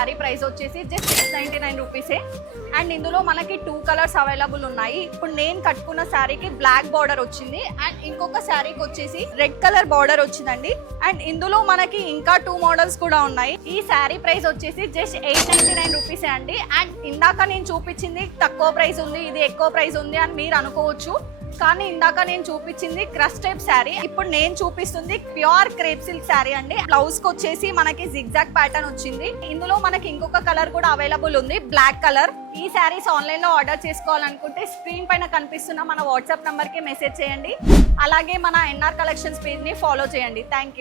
Sari price వచ్చేసి just 699 రూపీసే. And ఇందులో మనకి 2 కలర్స్ అవైలబుల్ ఉన్నాయి. ఇప్పుడు నేను కట్టుకున్న శారీకి బ్లాక్ బార్డర్ వచ్చింది అండ్ ఇంకొక శారీకి వచ్చేసి రెడ్ కలర్ బార్డర్ వచ్చిందండి. అండ్ ఇందులో మనకి ఇంకా 2 మోడల్స్ కూడా ఉన్నాయి. ఈ శారీ ప్రైస్ వచ్చేసి జస్ట్ 899 రూపీసే అండి. అండ్ ఇందాక నేను చూపించింది తక్కువ ప్రైస్ ఉంది, ఇది ఎక్కువ ప్రైస్ ఉంది అని మీరు అనుకోవచ్చు. కానీ ఇందాక నేను చూపించింది క్రష్ టైప్ శారీ, ఇప్పుడు నేను చూపిస్తుంది ప్యూర్ క్రేప్ సిల్క్ శారీ అండి. బ్లౌజ్ కి వచ్చేసి మనకి జిగ్జాగ్ ప్యాటర్న్ వచ్చింది. ఇందులో మనకి ఇంకొక కలర్ కూడా అవైలబుల్ ఉంది, బ్లాక్ కలర్. ఈ శారీస్ ఆన్లైన్ లో ఆర్డర్ చేసుకోవాలనుకుంటే స్క్రీన్ పైన కనిపిస్తున్న మన వాట్సాప్ నంబర్ కి మెసేజ్ చేయండి. అలాగే మన ఎన్ఆర్ కలెక్షన్స్ పేజ్ ని ఫాలో చేయండి. Thank you.